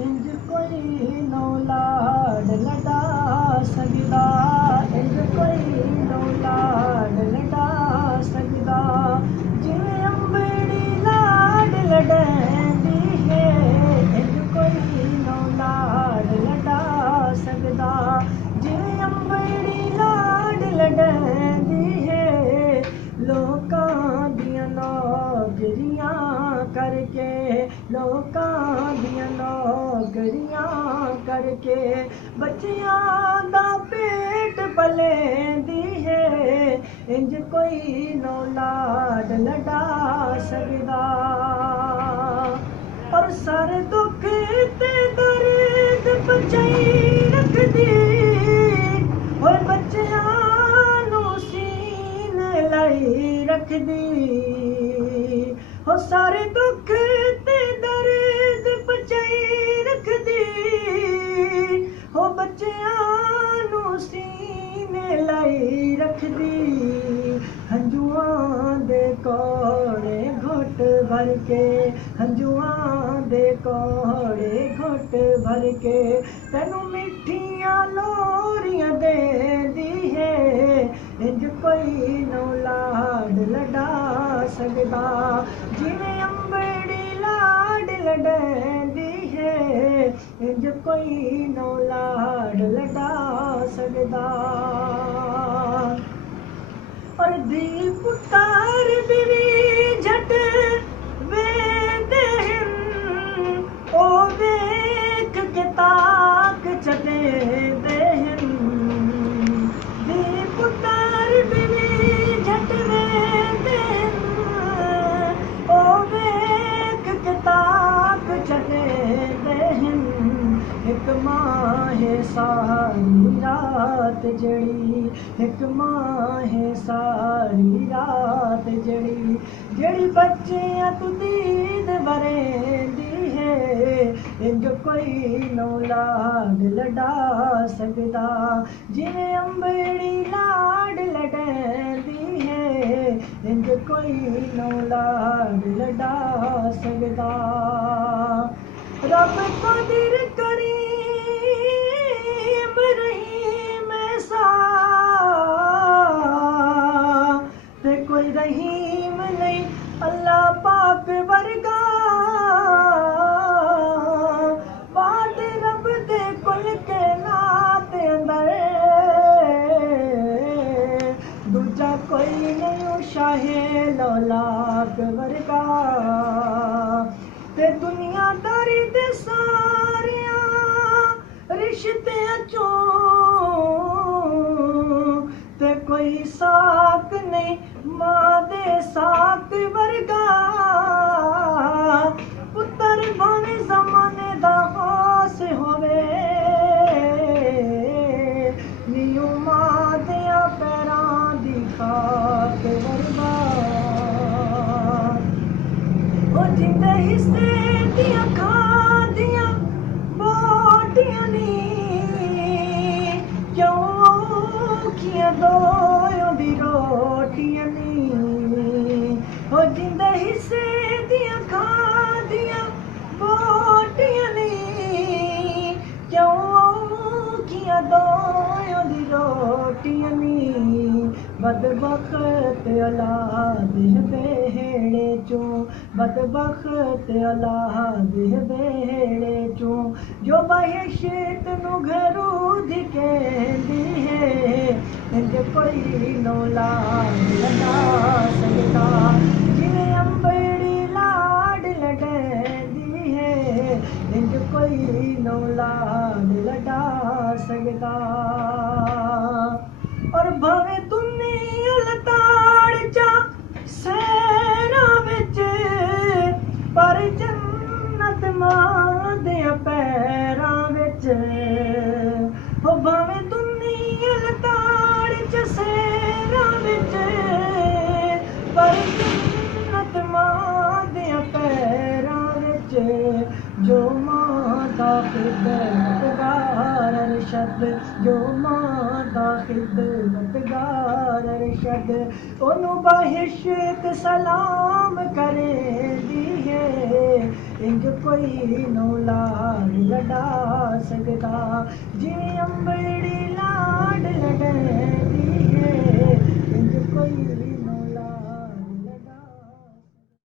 इंज कोई नो लाड लड़ा सकदा, इंज कोई नो लाड लड़ा सकदा, जिवें अंबड़ी लाड लड़ैंदी है, इंज कोई नो लाड लड़ा सकदा, जिवें अंबड़ी लाड लड़ैंदी है। लोकां दियां नौकरियां करके, लोकां दियां नौकरियां करके, बच्चियां दा पेट पलेंदी है, इंज कोई नो लाड लड़ा सकदा। और सर दुख ते दर्द बचाई रखदी, ओए बच्चियां नू सीने लाई रखदी, हो सारे दुख ते दर्द बचाई रखदी, हो बच्चियां नू सीने लाई रखदी। हंजुआं दे कोड़े घुट भर के, हंजुआं दे कोड़े घुट भर के, तैनू मिठियां लोरियां देंदी है, इंज कोई नो लाड लड़ा सकदा, जिवें अंबड़ी लाड लड़ैंदी है, इंज कोई नो लाड लड़ा सकदा। और धी पुत्तर बीवी झट वेंदे हन, ओ वेख के ताक चलेंदे हन, धी पुत्तर बीवी झट वेंदे हन, ओ वेख के ताक चलेंदे हन। एक माहे सारी रात जड़ी, एक माहे सारी रात जड़ी, जड़ी बच्चियां तू दीद बरेंदी है, इंज कोई नो लाड लड़ा सकदा, जिवें अंबड़ी लाड लड़ैंदी है, इंज कोई नो लाड लड़ा सकदा। रब कदीर करीम रहीम ऐसा, ते कोई रहीम नहीं अल्लाह पाक वर्गा, बाद रब दे कुल के नात अंदर, दूजा कोई नहीं शाहे लौलाक वर्गा, ते दुनियादारी दे सारियां रिश्ते चों, ते कोई साक नहीं मां दे साक वर्गा, पुत्तर भावें ज़माने दा खास होवे, नीओ मां देयां पैरां दी खाक वर्गा, ओ जिंदे हिस्से दियां खादियां बोटियां नी, क्यों औखियां दोयों दी रोटियां नी, ओ जिंदे हिस्से दियां खादियां बोटियां नी, क्यों औखियां दोयों दी रोटियां नी। बदबख्त औलाद बेहड़े चों, बदबख्त औलाद बेहड़े चों, जो बहिश्त नू घरू धिकेंदी है, इंज कोई नो लाड लड़ा सकदा, जिवें अंबड़ी लाड लड़ैंदी है, इंज कोई नो लाड लड़ा सकदा। और भावें दुनिया लताड़ चा सैरा विच, पर जन्नत मां दे पैरां विच, हो भावें दुनिया लताड़ चा सैरा विच, पर जन्नत मां दे पैरां विच, जो मां दा खिदमतगार अरशद, जो मां दा खिदमतगार अरशद, ओनू बहिश्त सलाम करेंदी है, इंज कोई नो लाड लड़ा सकदा जिवें अंबड़ी लाड लड़ा